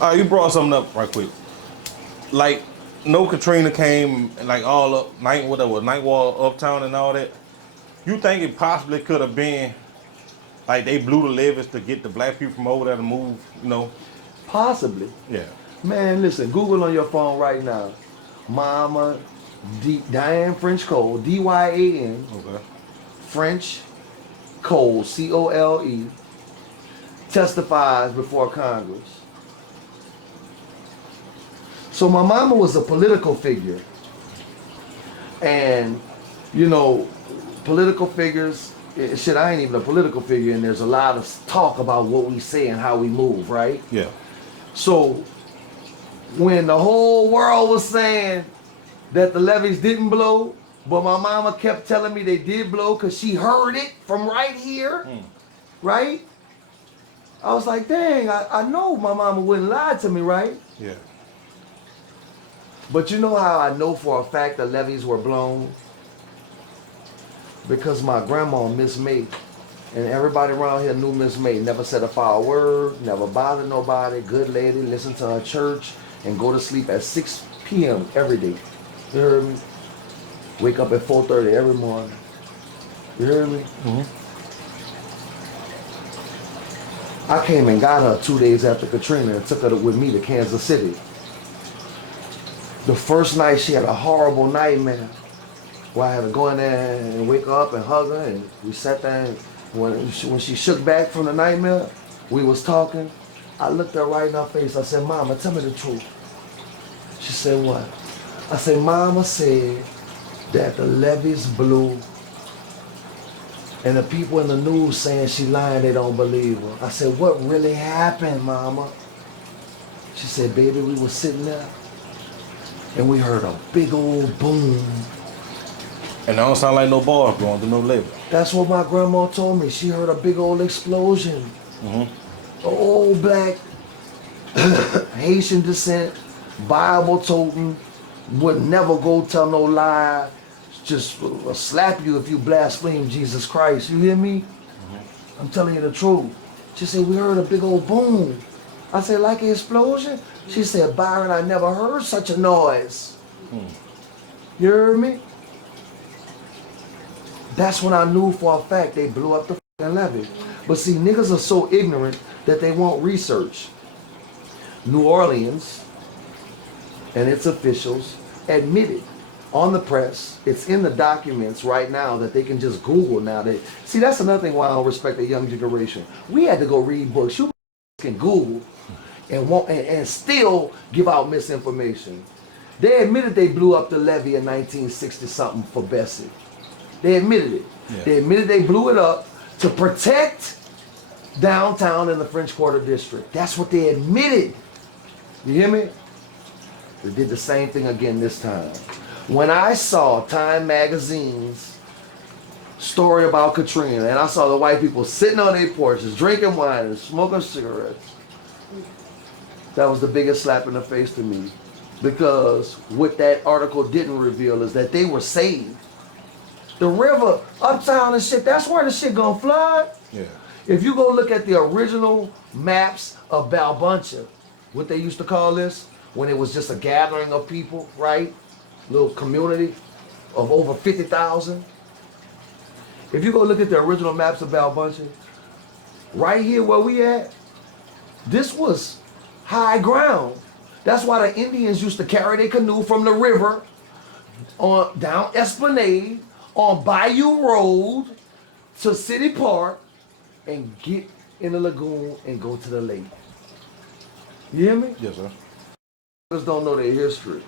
You brought something up right quick. Like, no Katrina came and like all up night whatever night wall uptown and all that. You think it possibly could have been like they blew the levees to get the black people from over there to move? You know? Possibly. Yeah. Man, listen, Google on your phone right now. Mama Diane French Cole, D-Y-A-N, Okay. French Cole, C-O-L-E, testifies before Congress. So my mama was a political figure. And, you know, political figures, shit, I ain't even a political figure, and there's a lot of talk about what we say and how we move, right? Yeah. So when the whole world was saying that the levees didn't blow, but my mama kept telling me they did blow because she heard it from right here, right? I was like, dang, I know my mama wouldn't lie to me, right? Yeah. But you know how I know for a fact the levees were blown? Because my grandma, Miss May, and everybody around here knew Miss May, never said a foul word, never bothered nobody, good lady, listened to her church, and go to sleep at 6 p.m. every day. You heard me? Wake up at 4:30 every morning. You heard me? I came and got her 2 days after Katrina and took her with me to Kansas City. The first night she had a horrible nightmare where I had to go in there and wake her up and hug her, and we sat there, and when she shook back from the nightmare, we was talking. I looked her right in her face. I said, Mama, tell me the truth. She said, what? I said, Mama said that the levees blew, and the people in the news saying she lying, they don't believe her. I said, what really happened, Mama? She said, baby, we were sitting there, and we heard a big old boom. And it don't sound like no bars going through no levee. That's what my grandma told me. She heard a big old explosion. An old black Haitian descent, Bible toting, would never go tell no lie, just slap you if you blaspheme Jesus Christ. You hear me? I'm telling you the truth. She said, we heard a big old boom. I said, like an explosion? She said, Byron, I never heard such a noise. You heard me? That's when I knew for a fact they blew up the f***ing levee. But see, niggas are so ignorant that they won't research. New Orleans and its officials admitted on the press, it's in the documents right now that they can just Google now. See, that's another thing why I don't respect the young generation. We had to go read books. You can Google and still give out misinformation. They admitted they blew up the levee in 1960-something for Bessie. They admitted it. Yeah. They admitted they blew it up to protect downtown in the French Quarter District. That's what they admitted. You hear me? They did the same thing again this time. When I saw Time Magazine's story about Katrina, and I saw the white people sitting on their porches, drinking wine and smoking cigarettes, that was the biggest slap in the face to me. Because what that article didn't reveal is that they were saved. The river, uptown and shit, that's where the shit gonna flood. Yeah. If you go look at the original maps of Balbuncha, what they used to call this, when it was just a gathering of people, right? Little community of over 50,000. If you go look at the original maps of Balbuncha, right here where we at, this was high ground. That's why the Indians used to carry their canoe from the river on down Esplanade, on Bayou Road to City Park, and get in the lagoon and go to the lake. You hear me? Yes, sir. Just don't know their history.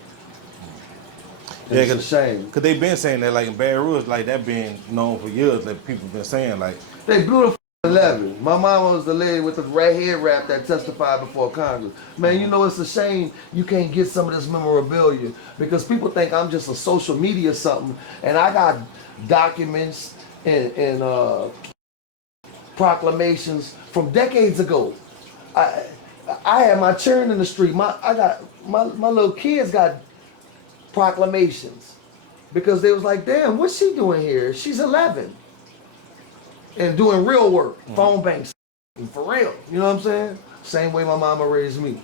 Yeah, It's a shame. Cause they been saying that like in Baton Rouge, like that been known for years. That people been saying like They blew the f***ing levee. My mama was the lady with the red head wrap that testified before Congress. Man, you know it's a shame you can't get some of this memorabilia because people think I'm just a social media something, and I got documents and proclamations from decades ago. I had my churn in the street. My little kids got proclamations because they was like, damn, what's she doing here? She's 11 and doing real work, phone banks, for real. You know what I'm saying? Same way my mama raised me.